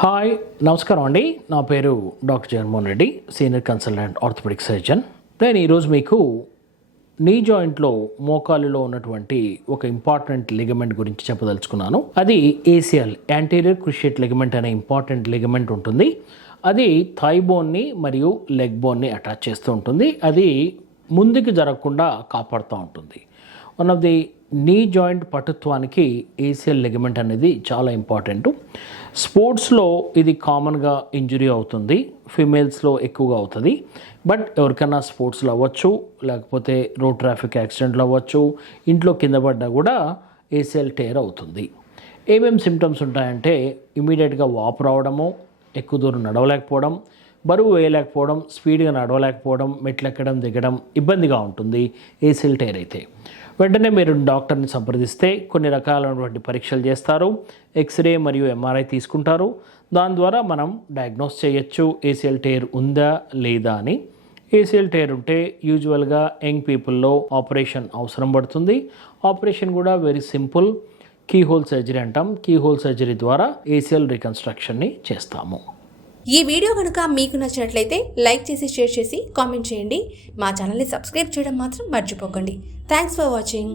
Hi నమస్కారం అండి. నా పేరు doctor Jaganmohan Reddy, senior consultant orthopaedic surgeon. నేను ఈరోజు మీకు నీ జాయింట్లో మోకాలులో ఉన్నటువంటి ఒక ఇంపార్టెంట్ లిగమెంట్ గురించి చెప్పదలుచుకున్నాను. అది ఏసిఎల్, యాంటీరియర్ క్రూషియేట్ లిగమెంట్ అనే ఇంపార్టెంట్ లిగమెంట్ ఉంటుంది. అది థై బోన్ని మరియు లెగ్ బోన్ని అటాచ్ చేస్తూ ఉంటుంది. అది ముందుకు జరగకుండా కాపాడుతూ ఉంటుంది. One of the knee joint పటుత్వానికి ఏసిఎల్ లిగమెంట్ అనేది చాలా ఇంపార్టెంట్. స్పోర్ట్స్లో ఇది కామన్గా ఇంజురీ అవుతుంది, ఫీమేల్స్లో ఎక్కువగా అవుతుంది. బట్ ఎవరికైనా స్పోర్ట్స్లో అవ్వచ్చు, లేకపోతే రోడ్ ట్రాఫిక్ యాక్సిడెంట్లో అవ్వచ్చు, ఇంట్లో కింద పడ్డా కూడా ఏసిఎల్ టేర్ అవుతుంది. ఏమేమి సిమ్టమ్స్ ఉంటాయంటే ఇమీడియట్గా వాపు రావడము, ఎక్కువ దూరం నడవలేకపోవడం, బరువు వేయలేకపోవడం, స్పీడ్గా నడవలేకపోవడం, మెట్లు ఎక్కడం దిగడం ఇబ్బందిగా ఉంటుంది. ఏసిఎల్ టేర్ అయితే వెంటనే మీరు డాక్టర్ని సంప్రదిస్తే కొన్ని రకాలైనటువంటి పరీక్షలు చేస్తారు. ఎక్స్రే మరియు ఎంఆర్ఐ తీసుకుంటారు. దాని ద్వారా మనం డయాగ్నోస్ చేయొచ్చు ఏసిఎల్ టేర్ ఉందా లేదా అని. ఏసిఎల్ టేర్ ఉంటే యూజువల్గా యంగ్ పీపుల్లో ఆపరేషన్ అవసరం పడుతుంది. ఆపరేషన్ కూడా very simple, keyhole surgery అంటాం. కీ హోల్ సర్జరీ ద్వారా ఏసిఎల్ రికన్స్ట్రక్షన్ని చేస్తాము. ఈ వీడియో కనుక మీకు నచ్చినట్లయితే లైక్ చేసి, షేర్ చేసి, కామెంట్ చేయండి. మా ఛానల్ని సబ్స్క్రైబ్ చేయడం మాత్రం మర్చిపోకండి. Thanks for watching.